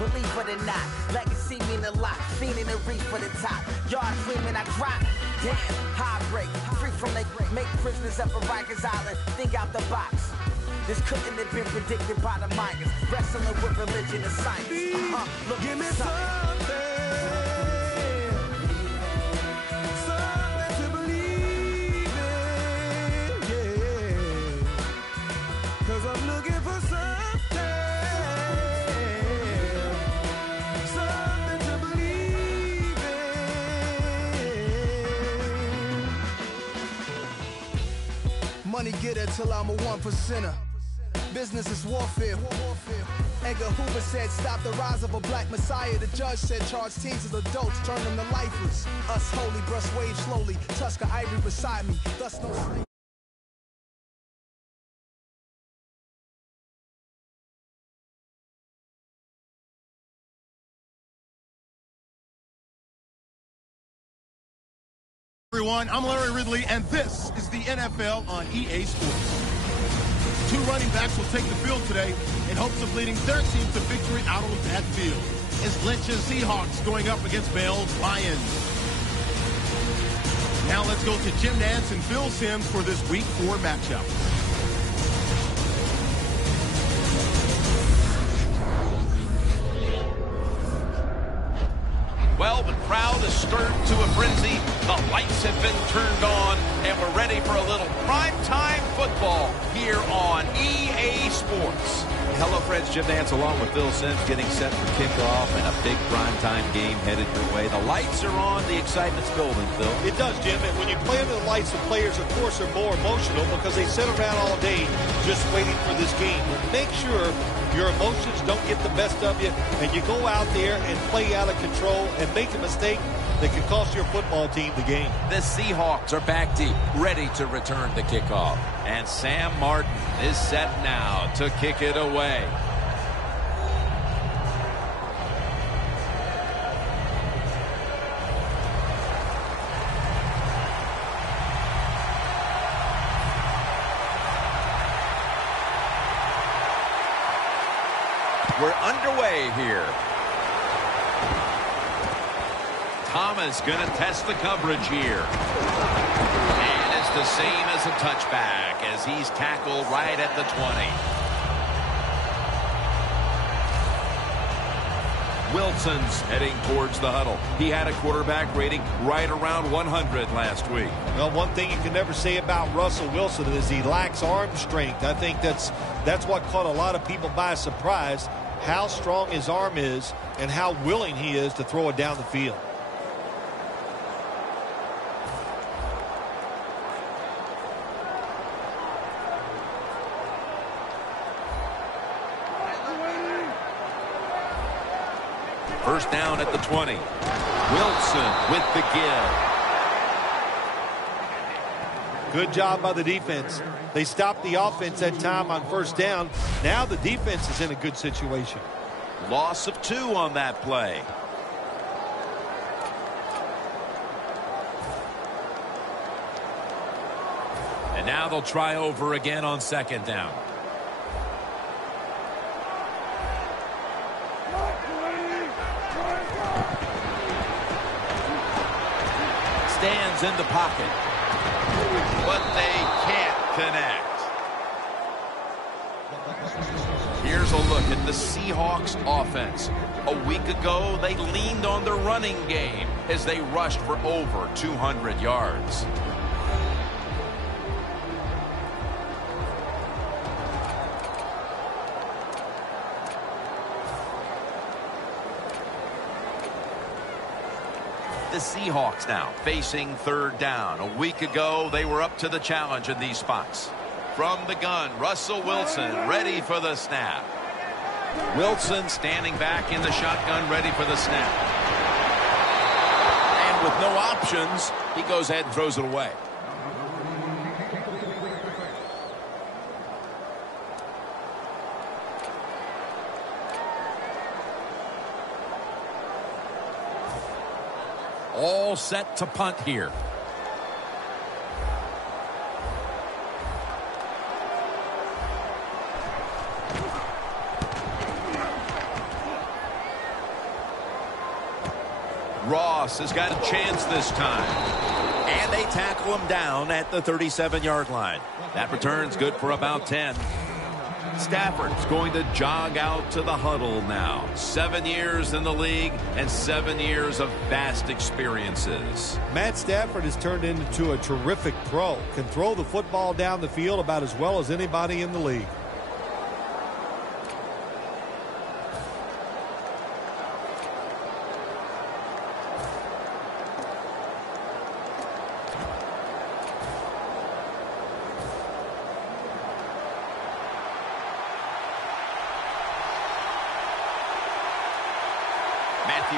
believe it or not. Legacy mean a lot, fiending to reach for the top. Yard screaming, I drop. Damn, high break, free from they make prisoners up at Rikers Island. Think out the box. This couldn't have been predicted by the Mayans. Wrestling with religion and science. Look, give me something to believe in, yeah. 'Cause I'm looking for something to believe in. Money getter till I'm a 1%er. Business is warfare. Edgar Hoover said, stop the rise of a black messiah. The judge said, charge teens as adults, turn them to lifers. Us holy, brush waves slowly. Tusker ivory beside me. Thus no sleep. Everyone, I'm Larry Ridley, and this is the NFL on EA Sports. Two running backs will take the field today in hopes of leading their team to victory out on that field. It's Lynch's Seahawks going up against Bell's Lions. Now let's go to Jim Nantz and Phil Simms for this Week 4 matchup. Well, the crowd is stirred to a frenzy. The lights have been turned on, and we're ready for a little primetime football here on EA Sports. Hello, friends. Jim Nantz along with Phil Simms getting set for kickoff and a big primetime game headed your way. The lights are on. The excitement's building, Phil. It does, Jim. And when you play under the lights, the players, of course, are more emotional because they sit around all day just waiting for this game. But make sure your emotions don't get the best of you, and you go out there and play out of control and make a mistake that can cost your football team the game. The Seahawks are back deep, ready to return the kickoff. And Sam Martin is set now to kick it away. We're underway here. Thomas going to test the coverage here. And it's the same as a touchback as he's tackled right at the 20. Wilson's heading towards the huddle. He had a quarterback rating right around 100 last week. Well, one thing you can never say about Russell Wilson is he lacks arm strength. I think that's what caught a lot of people by surprise, how strong his arm is and how willing he is to throw it down the field. First down at the 20. Wilson with the give. Good job by the defense. They stopped the offense that time on first down. Now the defense is in a good situation. Loss of 2 on that play. And now they'll try over again on second down. Stands in the pocket. But they can't connect. Here's a look at the Seahawks offense. A week ago, they leaned on their running game as they rushed for over 200 yards. The Seahawks now facing third down. A week ago, they were up to the challenge in these spots. From the gun, Russell Wilson ready for the snap. Wilson standing back in the shotgun, ready for the snap. And with no options, he goes ahead and throws it away. All set to punt here. Ross has got a chance this time. And they tackle him down at the 37-yard line. That return's good for about 10. Stafford's going to jog out to the huddle now. 7 years in the league and 7 years of vast experiences. Matt Stafford has turned into a terrific pro. Can throw the football down the field about as well as anybody in the league.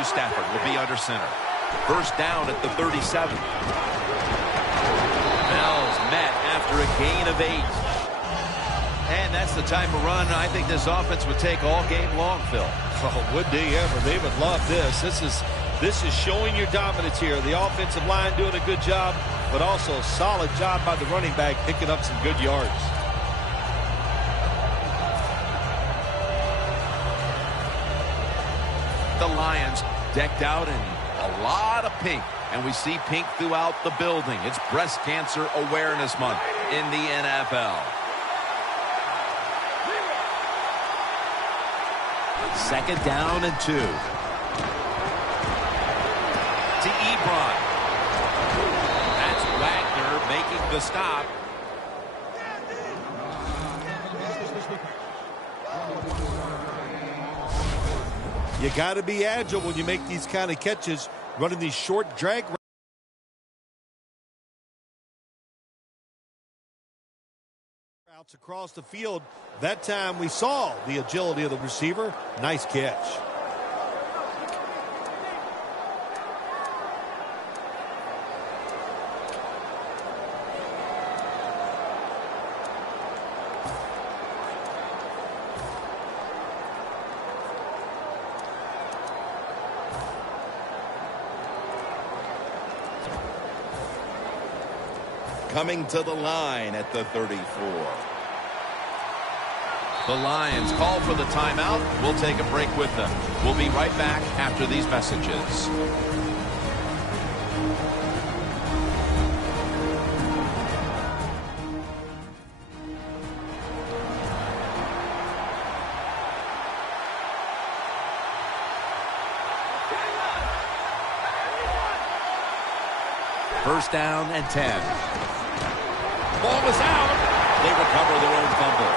Stafford will be under center. First down at the 37. Bell's met after a gain of 8. And that's the type of run I think this offense would take all game long, Phil. Oh, would they ever? They would love this. This is showing your dominance here. The offensive line doing a good job, but also a solid job by the running back picking up some good yards. The Lions decked out in a lot of pink, and we see pink throughout the building. It's Breast Cancer Awareness Month in the NFL. Second down and 2. To Ebron. That's Wagner making the stop. You got to be agile when you make these kind of catches, running these short drag routes across the field. That time we saw the agility of the receiver. Nice catch. Coming to the line at the 34. The Lions call for the timeout. We'll take a break with them. We'll be right back after these messages. First down and 10. Ball was out. They recover their own fumble.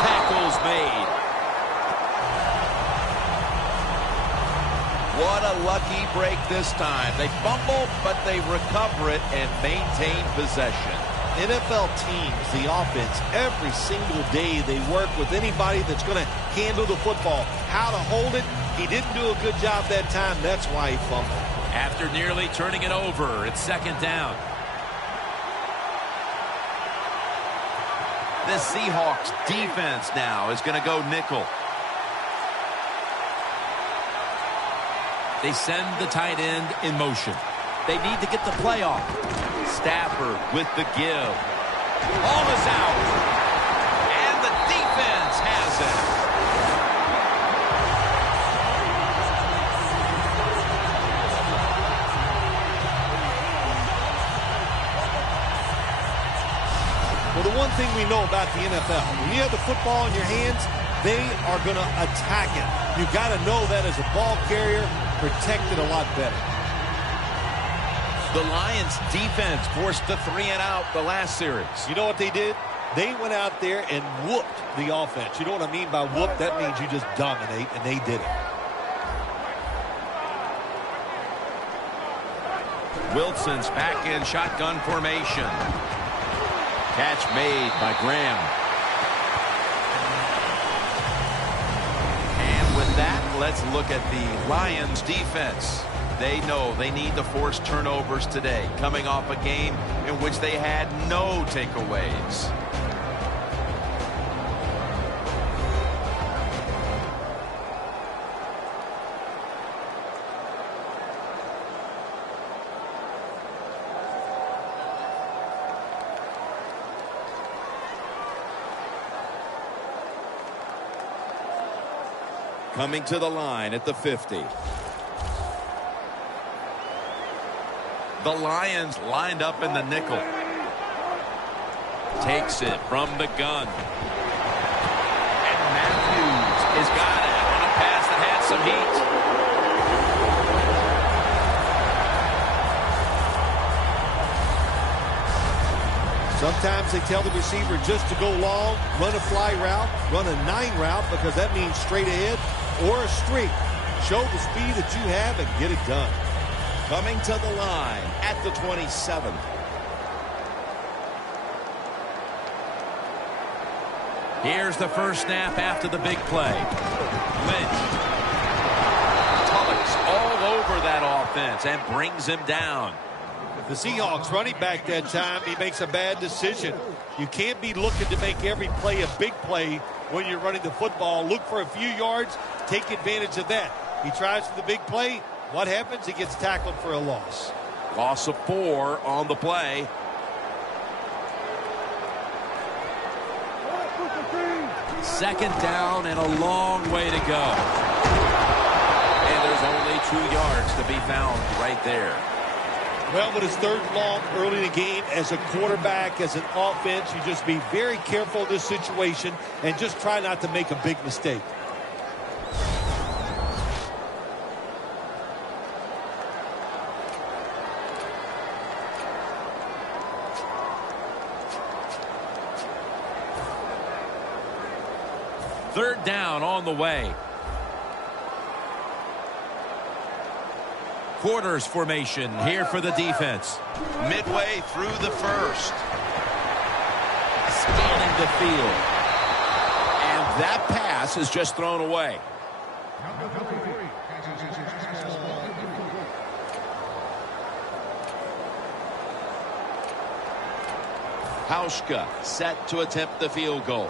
Tackles made. What a lucky break this time. They fumble, but they recover it and maintain possession. NFL teams, the offense, every single day they work with anybody that's going to handle the football. How to hold it. He didn't do a good job that time. That's why he fumbled. After nearly turning it over, it's second down. The Seahawks defense now is going to go nickel. They send the tight end in motion. They need to get the play off. Stafford with the give. Ball is out. And the defense has it. Well, the one thing we know about the NFL, when you have the football in your hands, they are going to attack it. You got to know that as a ball carrier, protect it a lot better. The Lions defense forced the 3-and-out the last series. You know what they did? They went out there and whooped the offense. You know what I mean by whoop? That means you just dominate, and they did it. Wilson's back in shotgun formation. Catch made by Graham. And with that, let's look at the Lions defense. They know they need to force turnovers today, coming off a game in which they had no takeaways. Coming to the line at the 50. The Lions lined up in the nickel. Takes it from the gun. And Matthews has got it on a pass that had some heat. Sometimes they tell the receiver just to go long, run a fly route, run a 9 route, because that means straight ahead or a streak. Show the speed that you have and get it done. Coming to the line at the 27. Here's the first snap after the big play. Lynch. Tulloch's all over that offense and brings him down. The Seahawks running back that time, he makes a bad decision. You can't be looking to make every play a big play when you're running the football. Look for a few yards, take advantage of that. He tries for the big play. What happens? He gets tackled for a loss. Loss of 4 on the play. Second down and a long way to go. And there's only 2 yards to be found right there. Well, but it's third and long early in the game. As a quarterback, as an offense, you just be very careful in this situation and just try not to make a big mistake. Third down on the way. Quarters formation here for the defense. Midway through the first. Scanning the field. And that pass is just thrown away. Hauschka set to attempt the field goal.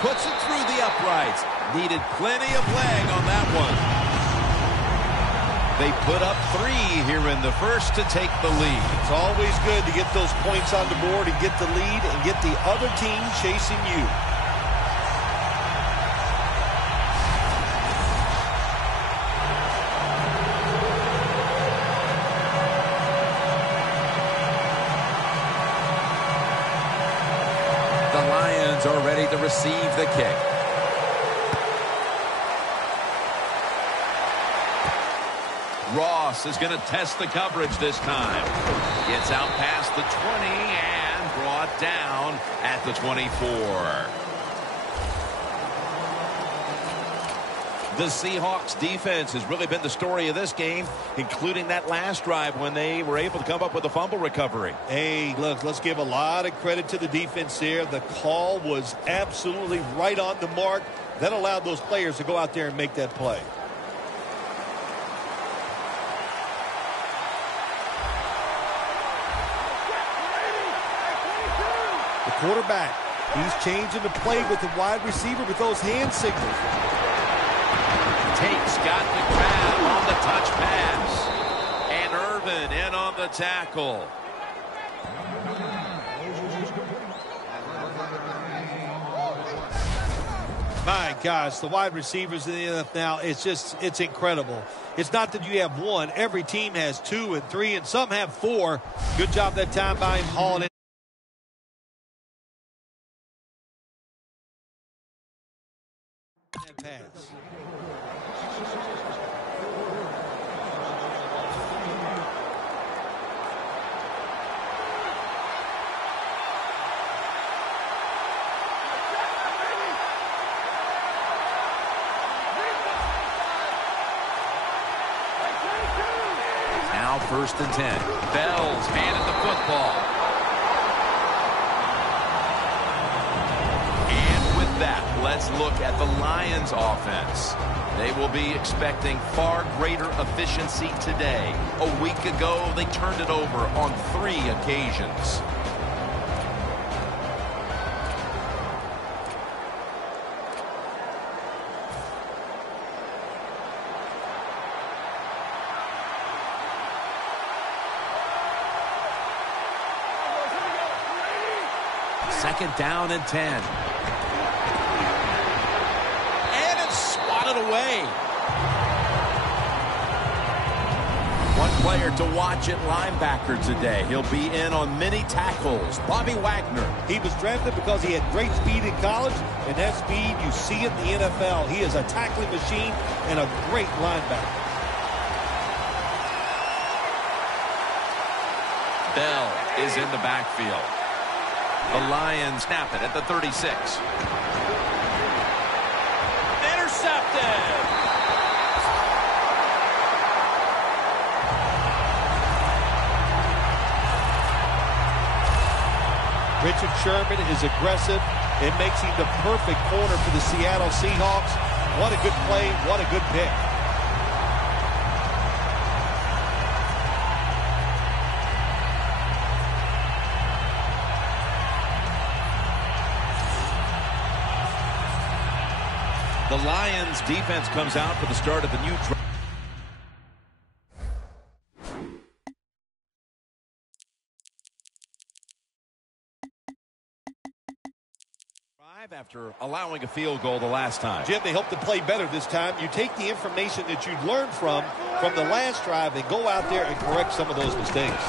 Puts it through the uprights. Needed plenty of leg on that one. They put up 3 here in the first to take the lead. It's always good to get those points on the board and get the lead and get the other team chasing you. Are ready to receive the kick. Ross is going to test the coverage this time. Gets out past the 20 and brought down at the 24. The Seahawks defense has really been the story of this game, including that last drive when they were able to come up with a fumble recovery. Hey, look, let's give a lot of credit to the defense there. The call was absolutely right on the mark. That allowed those players to go out there and make that play. The quarterback, he's changing the play with the wide receiver with those hand signals. Tate's got the grab on the touch pass. And Irvin in on the tackle. My gosh, the wide receivers in the NFL now, it's incredible. It's not that you have one. Every team has 2 and 3, and some have 4. Good job that time by him hauling in. That pass. Now 1st and 10. Bell's handed the football. And with that, let's look at the Lions offense. They will be expecting far greater efficiency today. A week ago, they turned it over on 3 occasions. Second down and 10. away. One player to watch at linebacker today. He'll be in on many tackles. Bobby Wagner. He was drafted because he had great speed in college, and that speed you see in the NFL. He is a tackling machine and a great linebacker. Bell is in the backfield. The Lions snap it at the 36. Intercepted. Richard Sherman is aggressive. It makes him the perfect corner for the Seattle Seahawks. What a good play. What a good pick. The Lions defense comes out for the start of the new drive. After allowing a field goal the last time. Jim, they hope to play better this time. You take the information that you've learned from the last drive and go out there and correct some of those mistakes.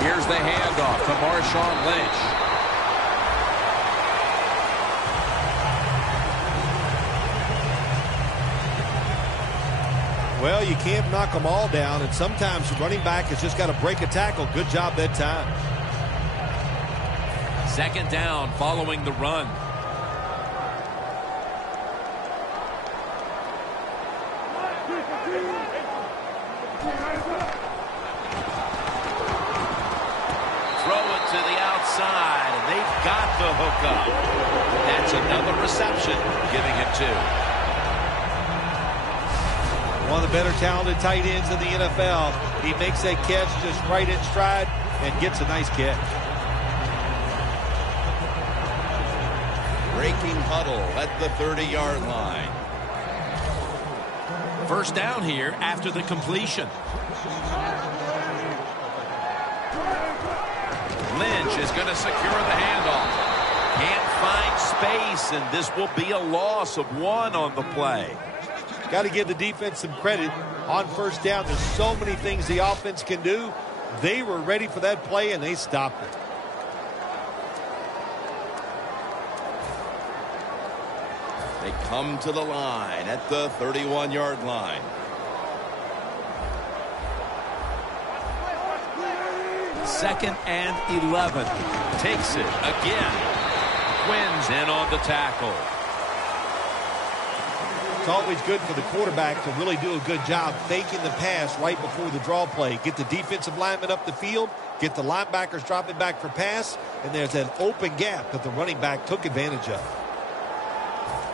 Here's the handoff to Marshawn Lynch. Well, you can't knock them all down, and sometimes the running back has just got to break a tackle. Good job that time. Second down following the run. To the outside, and they've got the hook up. That's another reception, giving him 2. One of the better talented tight ends in the NFL. He makes that catch just right in stride and gets a nice catch. Breaking huddle at the 30-yard line. First down here after the completion. Lynch is going to secure the handoff. Can't find space, and this will be a loss of 1 on the play. Got to give the defense some credit on first down. There's so many things the offense can do. They were ready for that play, and they stopped it. They come to the line at the 31-yard line. Second and 11. Takes it again. Quinn's in on the tackle. It's always good for the quarterback to really do a good job faking the pass right before the draw play. Get the defensive lineman up the field, get the linebackers dropping back for pass, and there's an open gap that the running back took advantage of.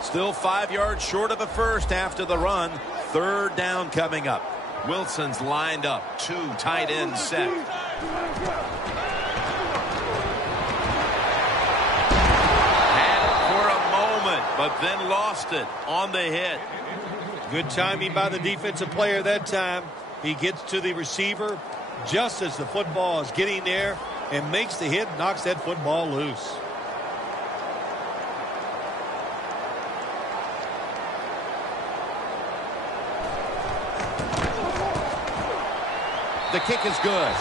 Still 5 yards short of a first after the run. Third down coming up. Wilson's lined up. 2 tight ends set. Had it for a moment, but then lost it on the hit. Good timing by the defensive player that time. He gets to the receiver just as the football is getting there and makes the hit, knocks that football loose. The kick is good.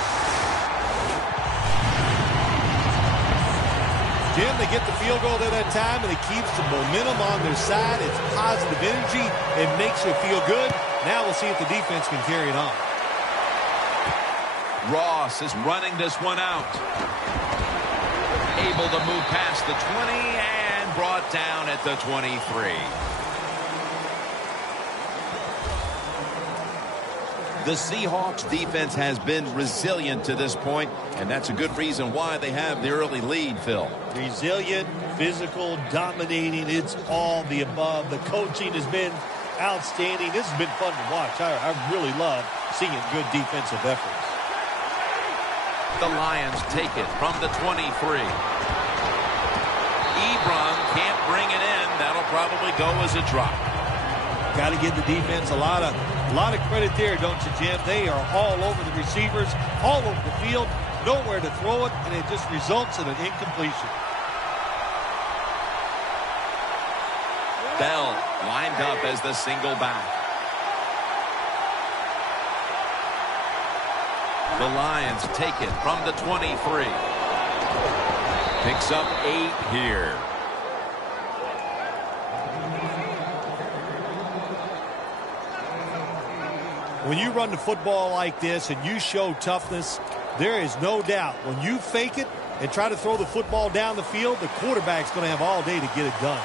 Jim, they get the field goal there that time, and it keeps the momentum on their side. It's positive energy. It makes you feel good. Now we'll see if the defense can carry it on. Ross is running this one out. Able to move past the 20 and brought down at the 23. The Seahawks defense has been resilient to this point, and that's a good reason why they have the early lead, Phil. Resilient, physical, dominating. It's all the above. The coaching has been outstanding. This has been fun to watch. I really love seeing good defensive efforts. The Lions take it from the 23. Ebron can't bring it in. That'll probably go as a drop. Got to give the defense a lot of credit there, don't you, Jim? They are all over the receivers, all over the field, nowhere to throw it, and it just results in an incompletion. Bell Lined up as the single back. The Lions take it from the 23. Picks up 8 here. When you run the football like this and you show toughness, there is no doubt when you fake it and try to throw the football down the field, the quarterback's going to have all day to get it done.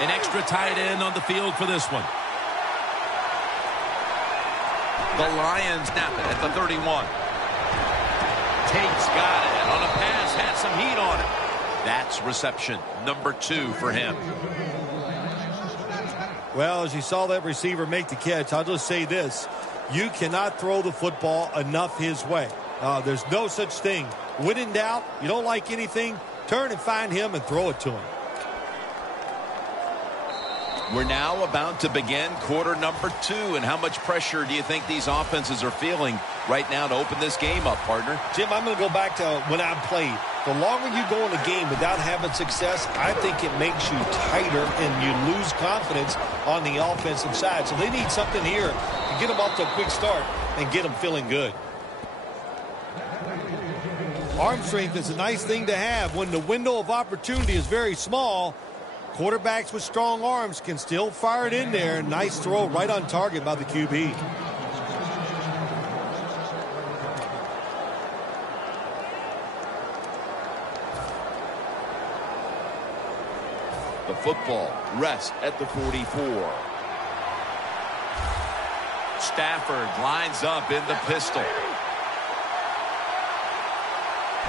An extra tight end on the field for this one. The Lions snap it at the 31. Tate's got it on a pass, had some heat on it. That's reception number 2 for him. Well, as you saw that receiver make the catch, I'll just say this. You cannot throw the football enough his way. There's no such thing. When in doubt, you don't like anything, turn and find him and throw it to him. We're now about to begin quarter number 2. And how much pressure do you think these offenses are feeling right now to open this game up, partner? Jim, I'm going to go back to when I played. The longer you go in a game without having success, I think it makes you tighter and you lose confidence on the offensive side. So they need something here to get them off to a quick start and get them feeling good. Arm strength is a nice thing to have when the window of opportunity is very small. Quarterbacks with strong arms can still fire it in there. Nice throw right on target by the QB. The football rests at the 44. Stafford lines up in the pistol.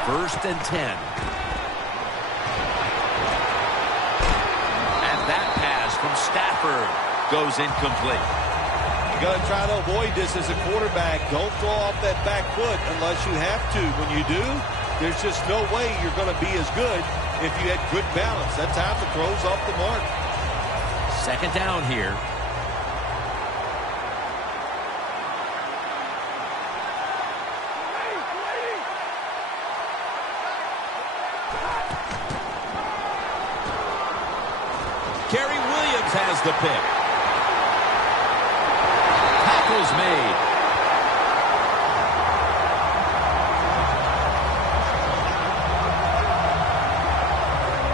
1st and 10. From Stafford goes incomplete. You got to try to avoid this as a quarterback. Don't throw off that back foot unless you have to. When you do, there's just no way you're going to be as good if you had good balance. That time the throw's off the mark. 2nd down here. Has the pick. Tackle's made.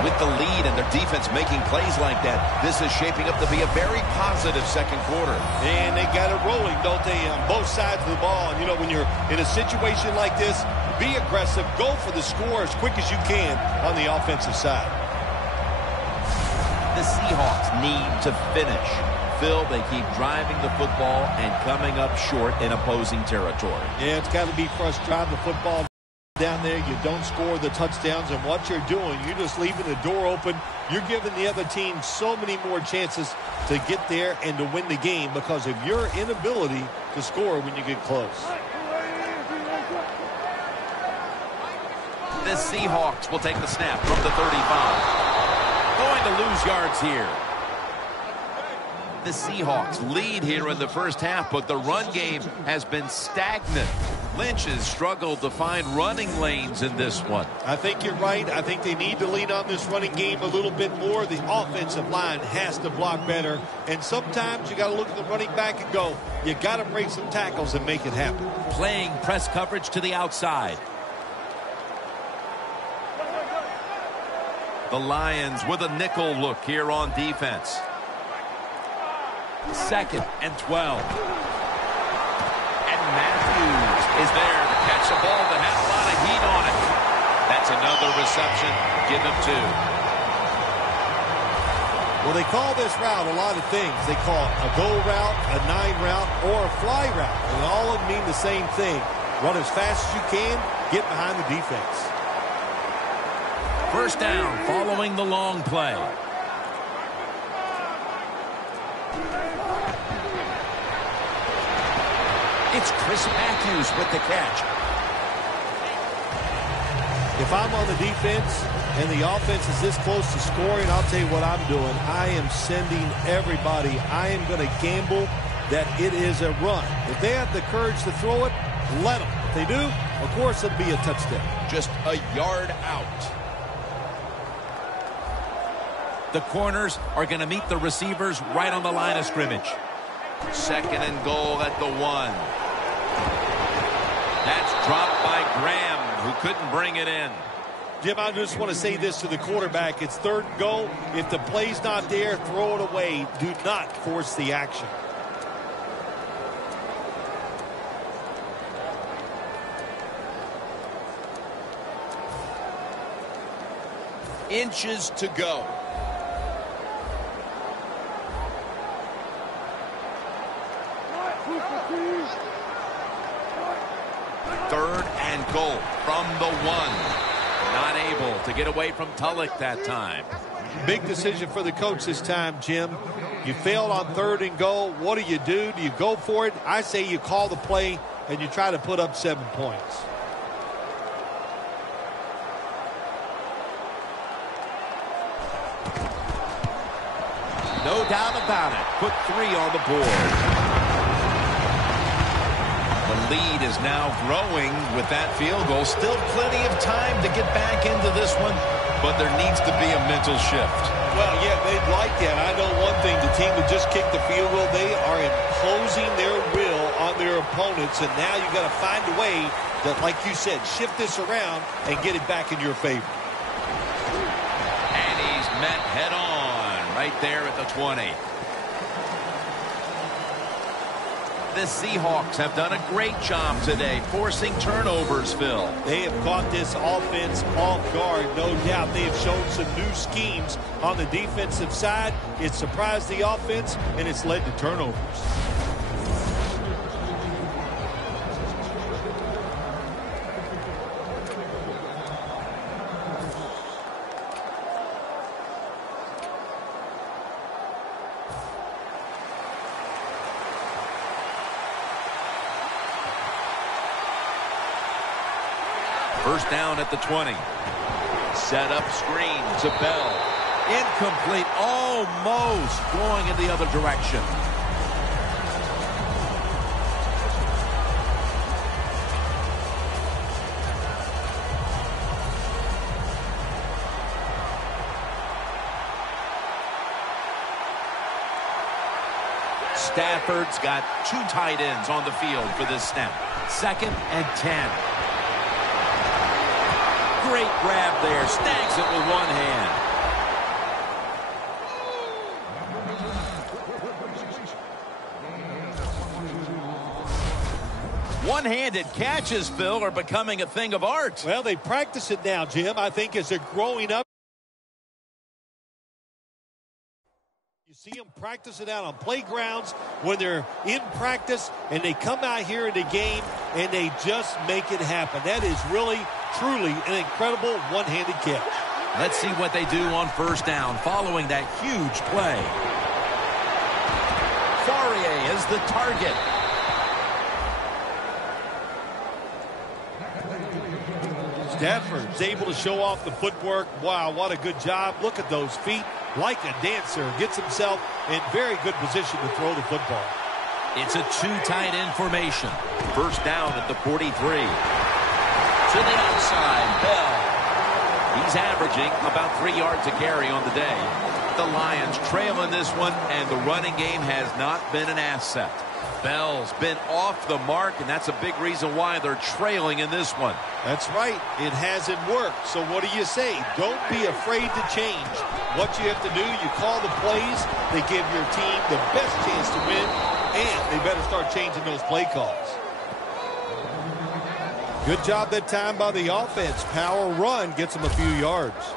With the lead and their defense making plays like that, this is shaping up to be a very positive 2nd quarter. And they got it rolling, don't they, on both sides of the ball. And, you know, when you're in a situation like this, be aggressive. Go for the score as quick as you can on the offensive side. The Seahawks need to finish. Phil, they keep driving the football and coming up short in opposing territory. Yeah, it's got to be for us driving the football down there. You don't score the touchdowns, and what you're doing, you're just leaving the door open. You're giving the other team so many more chances to get there and to win the game because of your inability to score when you get close. The Seahawks will take the snap from the 35. Going to lose yards here. The Seahawks lead here in the 1st half, but the run game has been stagnant. Lynch has struggled to find running lanes in this one. I think you're right. I think they need to lean on this running game a little bit more. The offensive line has to block better, and sometimes you got to look at the running back and go, you got to break some tackles and make it happen. Playing press coverage to the outside. The Lions with a nickel look here on defense. 2nd and 12. And Matthews is there to catch the ball that had a lot of heat on it. That's another reception. Give him 2. Well, they call this route a lot of things. They call it a go route, a 9 route, or a fly route. And all of them mean the same thing. Run as fast as you can, get behind the defense. 1st down following the long play. It's Chris Matthews with the catch. If I'm on the defense and the offense is this close to scoring, I'll tell you what I'm doing. I am sending everybody. I am going to gamble that it is a run. If they have the courage to throw it, let them. If they do, of course, it'll be a touchdown. Just a yard out. The corners are going to meet the receivers right on the line of scrimmage. 2nd and goal at the 1. That's dropped by Graham, who couldn't bring it in. Jim, I just want to say this to the quarterback. It's 3rd and goal. If the play's not there, throw it away. Do not force the action. Inches to go. Third and goal from the 1. Not able to get away from Tulloch that time. Big decision for the coach this time, Jim. You failed on 3rd and goal. What do? Do you go for it? I say you call the play and you try to put up 7 points. No doubt about it. Put 3 on the board. The lead is now growing with that field goal. Still plenty of time to get back into this one, but there needs to be a mental shift. Well, yeah, they'd like that. I know one thing. The team that just kicked the field goal, they are imposing their will on their opponents, and now you've got to find a way that, like you said, shift this around and get it back in your favor. And he's met head on right there at the 20. The Seahawks have done a great job today forcing turnovers, Phil. They have caught this offense off guard, no doubt. They have shown some new schemes on the defensive side. It surprised the offense, and it's led to turnovers. First down at the 20. Set up screen to Bell. Incomplete. Almost going in the other direction. Stafford's got 2 tight ends on the field for this snap. 2nd and 10. Great grab there. Snags it with one hand. One-handed catches, Phil, are becoming a thing of art. Well, they practice it now, Jim. I think as they're growing up, you see them practice it out on playgrounds when they're in practice, and they come out here in the game, and they just make it happen. That is really, truly an incredible one-handed catch. Let's see what they do on first down following that huge play. Fourier is the target. Stafford's able to show off the footwork. Wow, what a good job. Look at those feet. Like a dancer. Gets himself in very good position to throw the football. It's a 2 tight end formation. First down at the 43. To the outside, Bell. He's averaging about 3 yards a carry on the day. The Lions trail in this one, and the running game has not been an asset. Bell's been off the mark, and that's a big reason why they're trailing in this one. That's right. It hasn't worked. So what do you say? Don't be afraid to change. What you have to do, you call the plays. They give your team the best chance to win, and they better start changing those play calls. Good job that time by the offense. Power run gets them a few yards.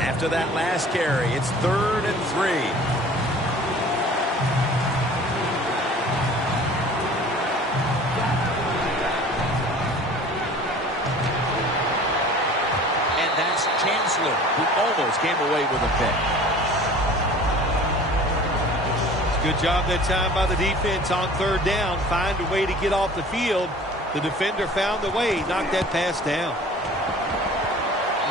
After that last carry, it's 3rd and 3. And that's Chancellor, who almost came away with a pick. Good job that time by the defense on 3rd down. Find a way to get off the field. The defender found the way, knocked that pass down.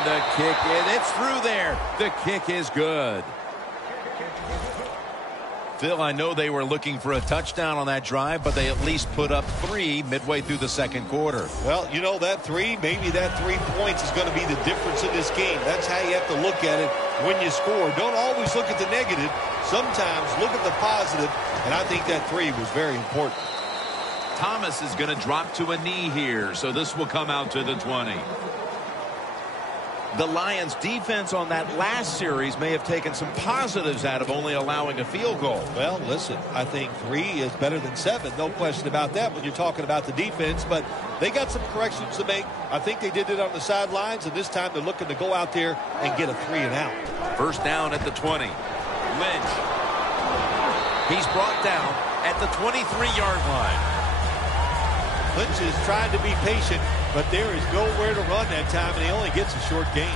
The kick, it's through there. The kick is good. Phil, I know they were looking for a touchdown on that drive, but they at least put up 3 midway through the second quarter. Well, you know, that 3, maybe that 3 points is going to be the difference in this game. That's how you have to look at it when you score. Don't always look at the negative. Sometimes look at the positive, and I think that 3 was very important. Thomas is going to drop to a knee here, so this will come out to the 20. The Lions defense on that last series may have taken some positives out of only allowing a field goal. Well, listen, I think 3 is better than 7. No question about that when you're talking about the defense, but they got some corrections to make. I think they did it on the sidelines, and this time they're looking to go out there and get a 3 and out. First down at the 20. Lynch. He's brought down at the 23-yard line. Lynch is trying to be patient, but there is nowhere to run that time, and he only gets a short gain.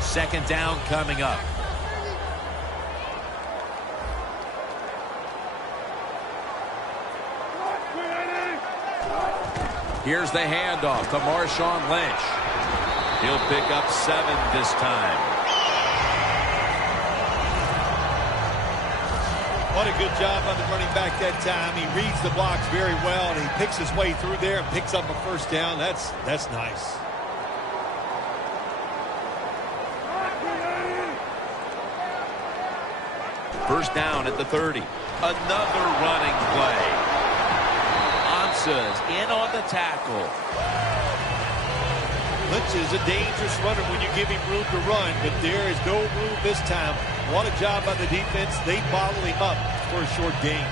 Second down coming up. Here's the handoff to Marshawn Lynch. He'll pick up 7 this time. What a good job on the running back that time. He reads the blocks very well, and he picks his way through there and picks up a first down. That's nice. First down at the 30. Another running play. Ansah's in on the tackle. Lynch is a dangerous runner when you give him room to run, but there is no room this time. What a job on the defense. They bottle him up for a short gain.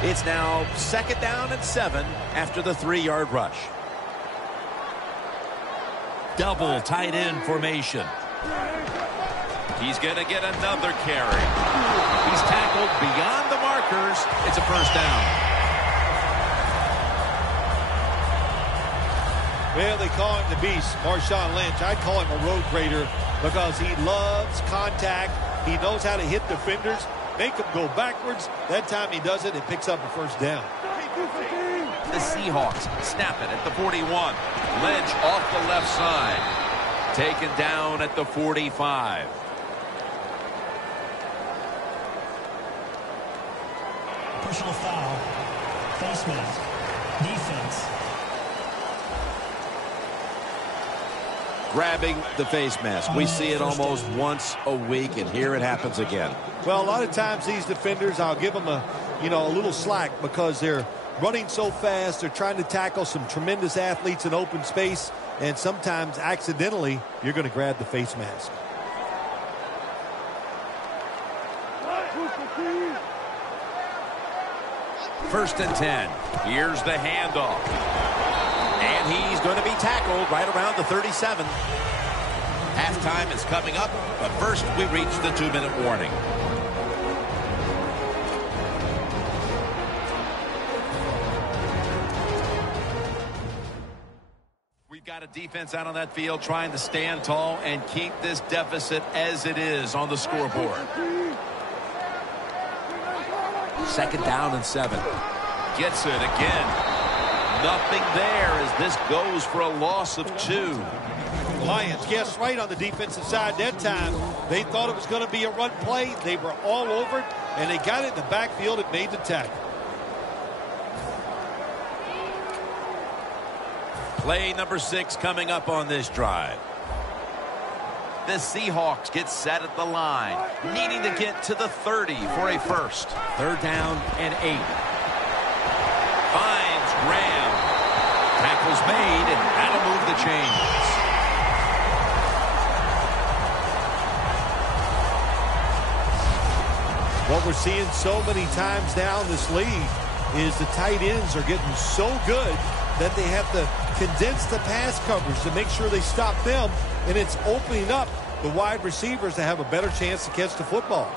It's now second down and 7 after the 3-yard rush. Double tight end formation. He's going to get another carry. He's tackled beyond the markers. It's a first down. Well, they call him the beast, Marshawn Lynch. I'd call him a road grader because he loves contact. He knows how to hit defenders, make them go backwards. That time he does it and picks up a first down. The Seahawks snap it at the 41. Lynch off the left side. Taken down at the 45. Personal foul. Face mask. Defense. Grabbing the face mask. We see it almost once a week, and here it happens again. Well, a lot of times these defenders, I'll give them a little slack because they're running so fast. They're trying to tackle some tremendous athletes in open space, and sometimes accidentally you're going to grab the face mask. First and 10. Here's the handoff. And he's going to be tackled right around the 37. Halftime is coming up, but first we reach the 2-minute warning. We've got a defense out on that field trying to stand tall and keep this deficit as it is on the scoreboard. Second down and 7. Gets it again. Nothing there as this goes for a loss of 2. Lions guessed right on the defensive side that time. They thought it was going to be a run play. They were all over it, and they got it in the backfield and made the tackle. Play number 6 coming up on this drive. The Seahawks get set at the line, needing to get to the 30 for a first. Third down and 8. Finds Graham. Tackle's made, and that'll move the chains. What we're seeing so many times now in this league is the tight ends are getting so good that they have to condense the pass coverage to make sure they stop them, and it's opening up the wide receivers to have a better chance to catch the football.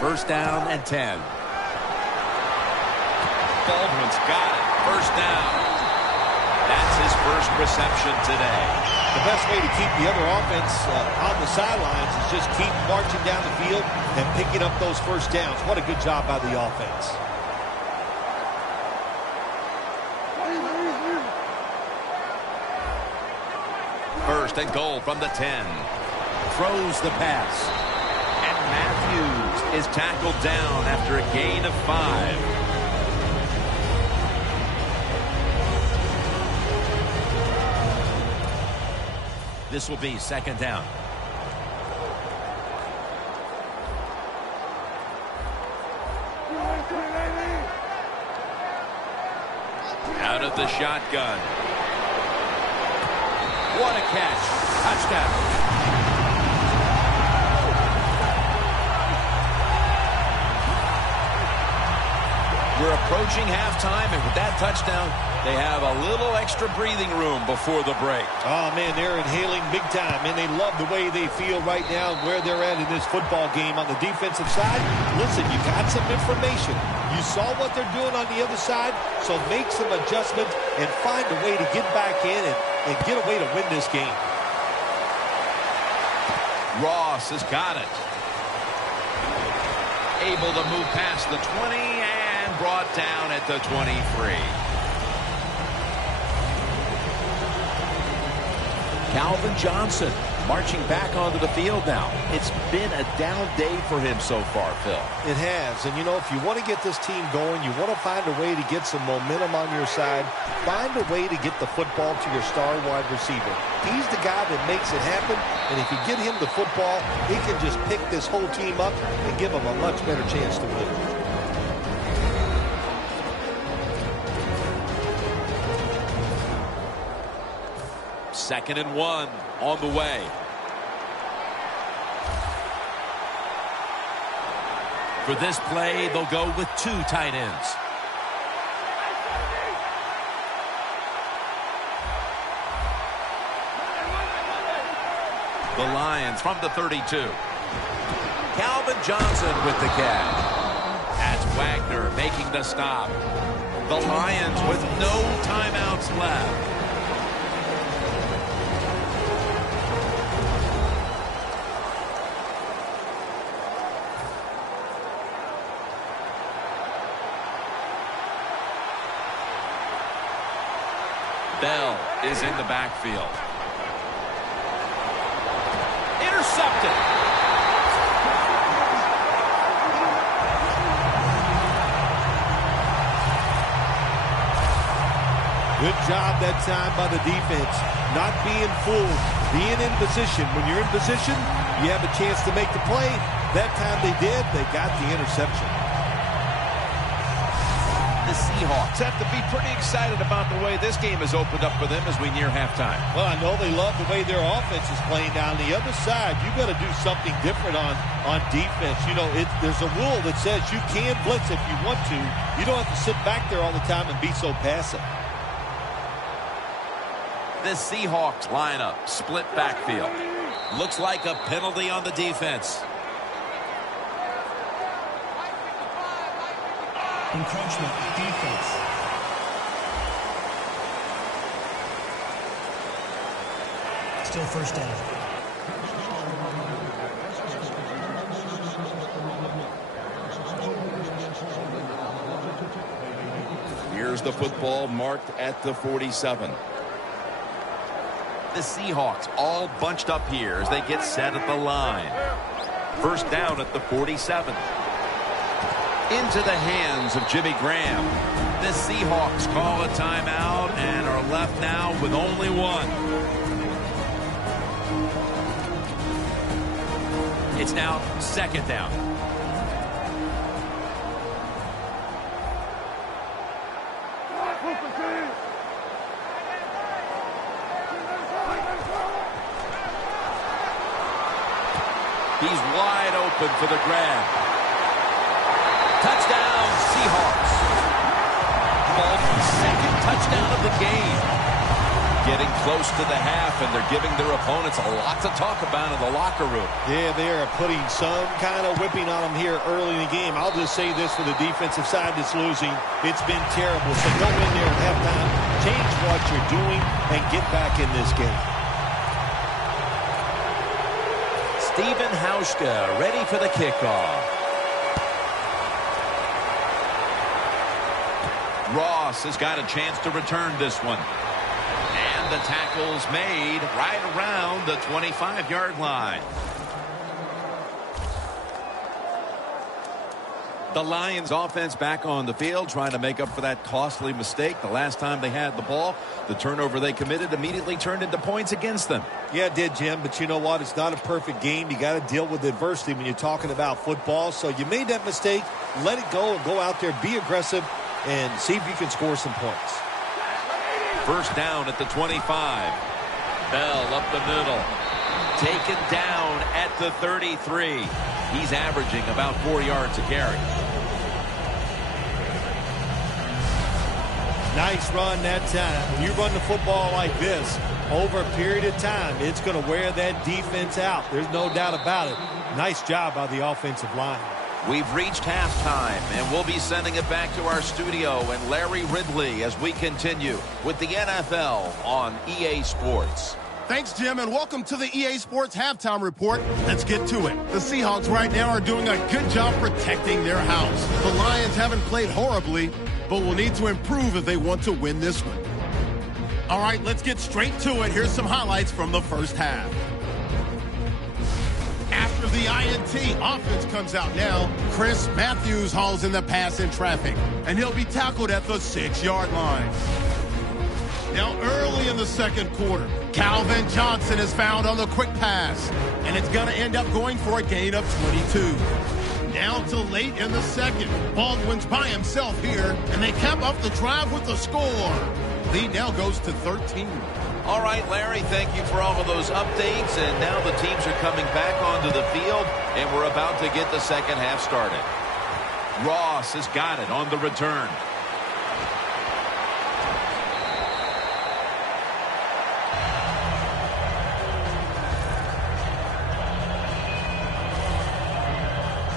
First down and 10. Baldwin's got it. First down. That's his first reception today. The best way to keep the other offense on the sidelines is just keep marching down the field and picking up those first downs. What a good job by the offense. First First and goal from the 10. Throws the pass. And Matthews is tackled down after a gain of 5. This will be second down. Out of the shotgun. What a catch. Touchdown. We're approaching halftime, and with that touchdown, they have a little extra breathing room before the break. Oh, man, they're inhaling big time, and they love the way they feel right now and where they're at in this football game. On the defensive side, listen, you got some information. You saw what they're doing on the other side, so make some adjustments and find a way to get back in and get a way to win this game. Ross has got it. Able to move past the 20 and brought down at the 23. Calvin Johnson marching back onto the field now. It's been a down day for him so far, Phil. It has, and you know, if you want to get this team going, you want to find a way to get some momentum on your side. Find a way to get the football to your star wide receiver. He's the guy that makes it happen, and if you get him the football, he can just pick this whole team up and give them a much better chance to win. Second and 1 on the way. For this play, they'll go with 2 tight ends. The Lions from the 32. Calvin Johnson with the catch. That's Wagner making the stop. The Lions with no timeouts left. Bell is in the backfield. Intercepted. Good job that time by the defense. Not being fooled. Being in position. When you're in position, you have a chance to make the play. That time they did. They got the interception. The Seahawks have to be pretty excited about the way this game has opened up for them as we near halftime. Well, I know they love the way their offense is playing. Down the other side, you got to do something different on defense. You know, there's a rule that says you can blitz if you want to. You don't have to sit back there all the time and be so passive. The Seahawks lineup, split backfield. Looks like a penalty on the defense. Encroachment, defense. Still first down. Here's the football marked at the 47. The Seahawks all bunched up here as they get set at the line. First down at the 47. Into the hands of Jimmy Graham. The Seahawks call a timeout and are left now with only one. It's now second down. He's wide open for the grab. Touchdown, Seahawks. Baldwin's second touchdown of the game. Getting close to the half, and they're giving their opponents a lot to talk about in the locker room. Yeah, they are putting some kind of whipping on them here early in the game. I'll just say this for the defensive side that's losing. It's been terrible. So go in there at halftime, change what you're doing, and get back in this game. Steven Hauschka ready for the kickoff. Ross has got a chance to return this one. And And the tackle's made right around the 25-yard line. The Lions offense back on the field trying to make up for that costly mistake. The last time they had the ball, the turnover they committed immediately turned into points against them. Yeah, it did, Jim, but you know what? It's not a perfect game. You got to deal with adversity when you're talking about football. So you made that mistake, let it go, and go out there, be aggressive, and see if you can score some points. First down at the 25. Bell up the middle. Taken down at the 33. He's averaging about 4 yards a carry. Nice run that time. When you run the football like this, over a period of time, it's going to wear that defense out. There's no doubt about it. Nice job by the offensive line. We've reached halftime, and we'll be sending it back to our studio and Larry Ridley as we continue with the NFL on EA Sports. Thanks, Jim, and welcome to the EA Sports Halftime Report. Let's get to it. The Seahawks right now are doing a good job protecting their house. The Lions haven't played horribly, but will need to improve if they want to win this one. All right, let's get straight to it. Here's some highlights from the first half. After the INT, offense comes out now. Chris Matthews hauls in the pass in traffic, and he'll be tackled at the 6-yard line. Now early in the second quarter, Calvin Johnson is found on the quick pass, and it's going to end up going for a gain of 22. Now to late in the second, Baldwin's by himself here, and they cap off the drive with the score. Lead now goes to 13. All right, Larry, thank you for all of those updates, and now the teams are coming back onto the field, and we're about to get the second half started. Ross has got it on the return.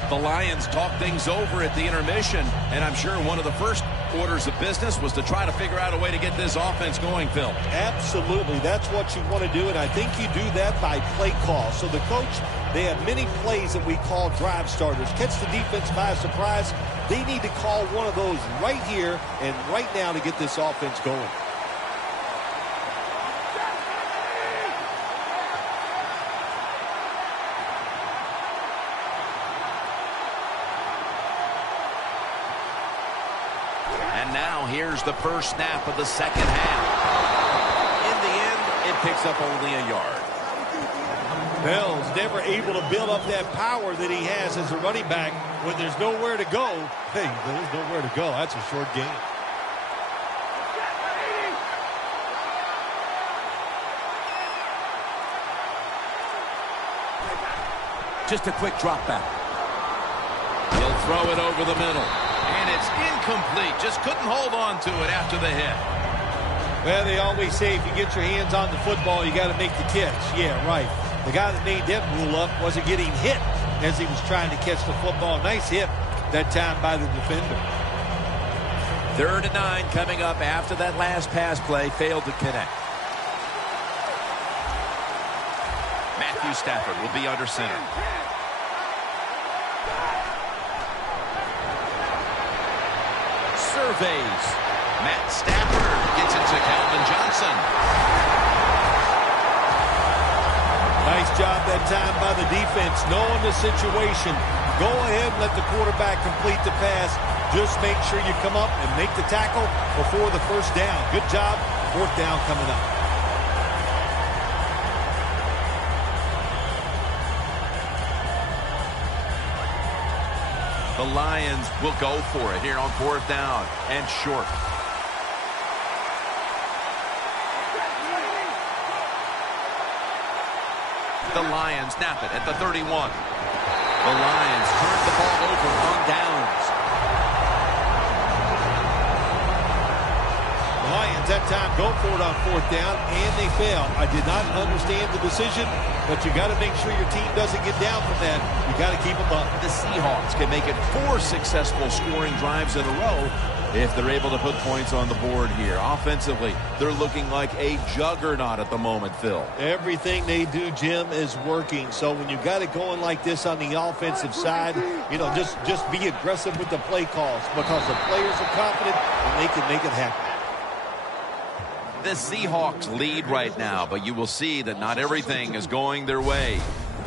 The Lions talk things over at the intermission, and I'm sure one of the first orders of business was to try to figure out a way to get this offense going, Phil. Absolutely. That's what you want to do, and I think you do that by play call. So the coach, they have many plays that we call drive starters. Catch the defense by surprise. They need to call one of those right here and right now to get this offense going. And now here's the first snap of the second half. In the end, it picks up only a yard. Bell's never able to build up that power that he has as a running back when there's nowhere to go. Hey, there's nowhere to go. That's a short game. Just a quick drop back. He'll throw it over the middle. And it's incomplete. Just couldn't hold on to it after the hit. Well, they always say if you get your hands on the football, you got to make the catch. Yeah, right. The guy that made that rule up wasn't getting hit as he was trying to catch the football. Nice hit that time by the defender. 3rd and 9 coming up after that last pass play failed to connect. Matthew Stafford will be under center. Surveys. Matt Stafford gets it to Calvin Johnson. Nice job that time by the defense, knowing the situation. Go ahead and let the quarterback complete the pass. Just make sure you come up and make the tackle before the first down. Good job. 4th down coming up. The Lions will go for it here on 4th down and short. The Lions snap it at the 31. The Lions turn the ball over on downs. The Lions that time go for it on 4th down, and they fail. I did not understand the decision, but you got to make sure your team doesn't get down from that. You got to keep them up. The Seahawks can make it 4 successful scoring drives in a row if they're able to put points on the board here. Offensively, they're looking like a juggernaut at the moment, Phil. Everything they do, Jim, is working. So when you got it going like this on the offensive side, you know, just be aggressive with the play calls because the players are confident and they can make it happen. The Seahawks lead right now, but you will see that not everything is going their way.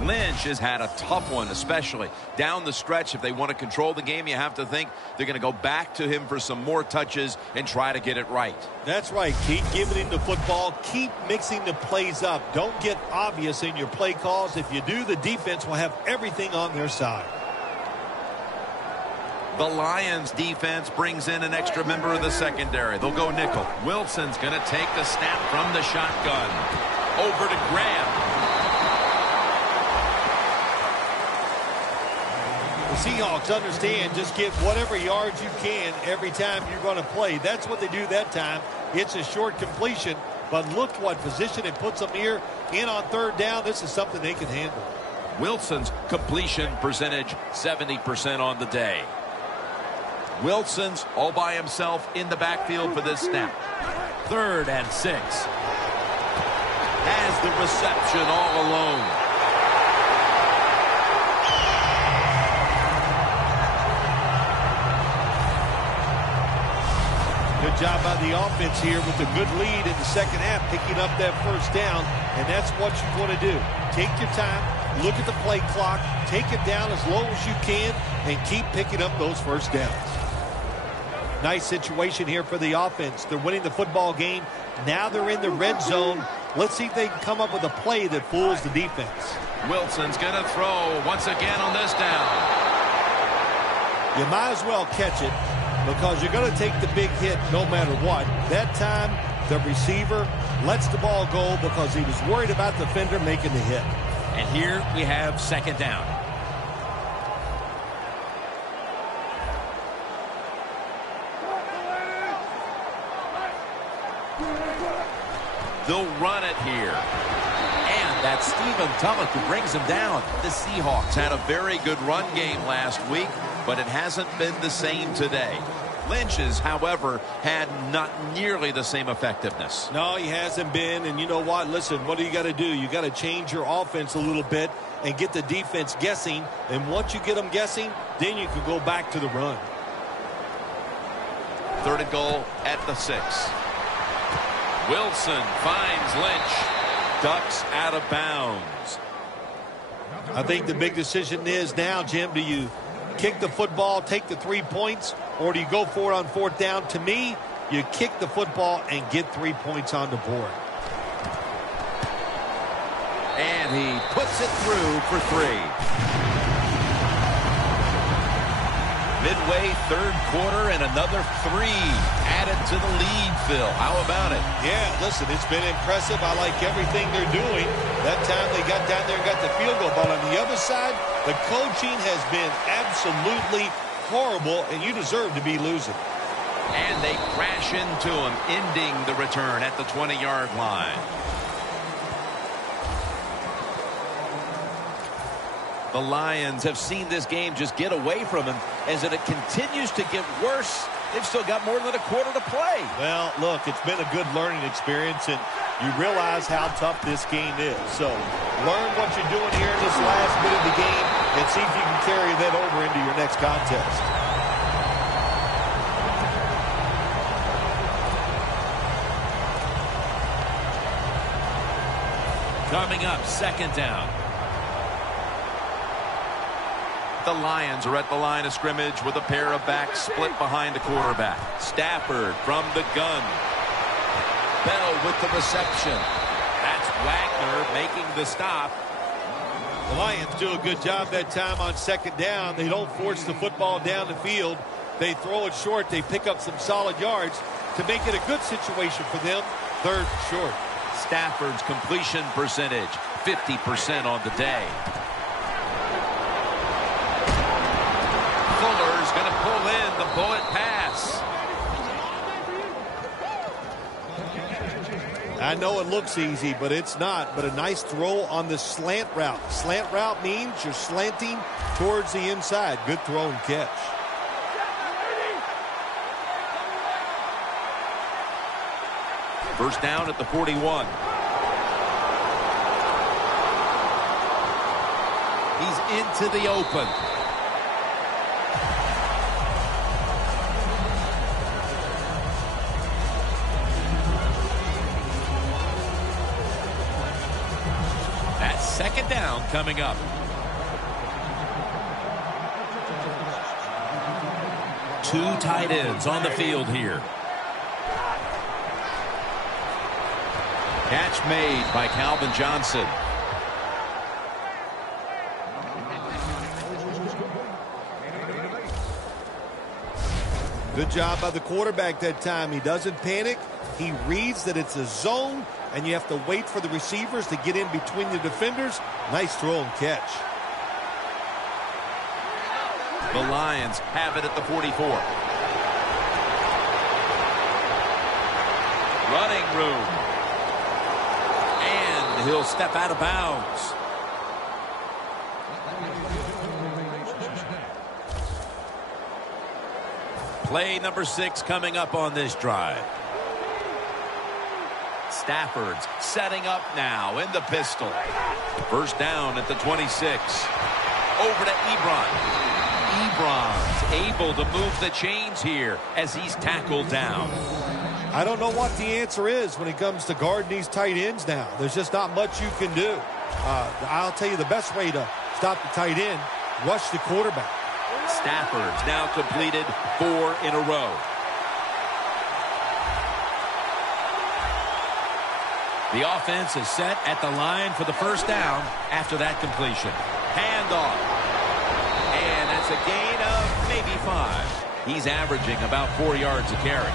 Lynch has had a tough one, especially down the stretch. If they want to control the game, you have to think they're going to go back to him for some more touches and try to get it right. That's right. Keep giving him the football. Keep mixing the plays up. Don't get obvious in your play calls. If you do, the defense will have everything on their side. The Lions defense brings in an extra member of the secondary. They'll go nickel. Wilson's going to take the snap from the shotgun. Over to Graham. The Seahawks understand just get whatever yards you can every time you're going to play. That's what they do that time. It's a short completion, but look what position it puts them here in on third down. This is something they can handle. Wilson's completion percentage 70% on the day. Wilson's all by himself in the backfield for this snap. 3rd and 6. Has the reception all alone. Good job by the offense here with a good lead in the second half, picking up that first down, and that's what you want to do. Take your time, look at the play clock, take it down as low as you can, and keep picking up those first downs. Nice situation here for the offense. They're winning the football game. Now they're in the red zone. Let's see if they can come up with a play that fools the defense. Wilson's going to throw once again on this down. You might as well catch it, because you're going to take the big hit no matter what. That time, the receiver lets the ball go because he was worried about the defender making the hit. And here we have 2nd down. They'll run it here. And that's Stephen Tulloch who brings him down. The Seahawks had a very good run game last week, but it hasn't been the same today. Lynch's, however, had not nearly the same effectiveness. No, he hasn't been. And you know what? Listen, what do you got to do? You got to change your offense a little bit and get the defense guessing. And once you get them guessing, then you can go back to the run. 3rd and goal at the 6. Wilson finds Lynch. Ducks out of bounds. I think the big decision is now, Jim, do you kick the football, take the 3 points, or do you go for it on 4th down? To me, you kick the football and get 3 points on the board. And he puts it through for 3. Midway 3rd quarter and another 3 added to the lead, Phil. How about it? Yeah, listen, it's been impressive. I like everything they're doing. That time they got down there and got the field goal. But on the other side, the coaching has been absolutely horrible, and you deserve to be losing. And they crash into him, ending the return at the 20-yard line. The Lions have seen this game just get away from him. As it continues to get worse, they've still got more than a quarter to play. Well, look, it's been a good learning experience, and you realize how tough this game is. So learn what you're doing here in this last bit of the game and see if you can carry that over into your next contest. Coming up, 2nd down. The Lions are at the line of scrimmage with a pair of backs split behind the quarterback. Stafford from the gun. Bell with the reception. That's Wagner making the stop. The Lions do a good job that time on 2nd down. They don't force the football down the field. They throw it short. They pick up some solid yards to make it a good situation for them. 3rd short. Stafford's completion percentage, 50% on the day. Fuller's going to pull in the bullet pass. I know it looks easy, but it's not. But a nice throw on the slant route. Slant route means you're slanting towards the inside. Good throw and catch. First down at the 41. He's into the open. Second down coming up. Two tight ends on the field here. Catch made by Calvin Johnson. Good job by the quarterback that time. He doesn't panic. He reads that it's a zone, and you have to wait for the receivers to get in between the defenders. Nice throw and catch. The Lions have it at the 44. Running room. And he'll step out of bounds. Play number 6 coming up on this drive. Stafford's setting up now in the pistol. First down at the 26. Over to Ebron. Ebron's able to move the chains here as he's tackled down. I don't know what the answer is when it comes to guarding these tight ends now. There's just not much you can do. I'll tell you the best way to stop the tight end, rush the quarterback. Stafford's now completed 4 in a row. The offense is set at the line for the first down after that completion. Handoff. And that's a gain of maybe 5. He's averaging about 4 yards a carry.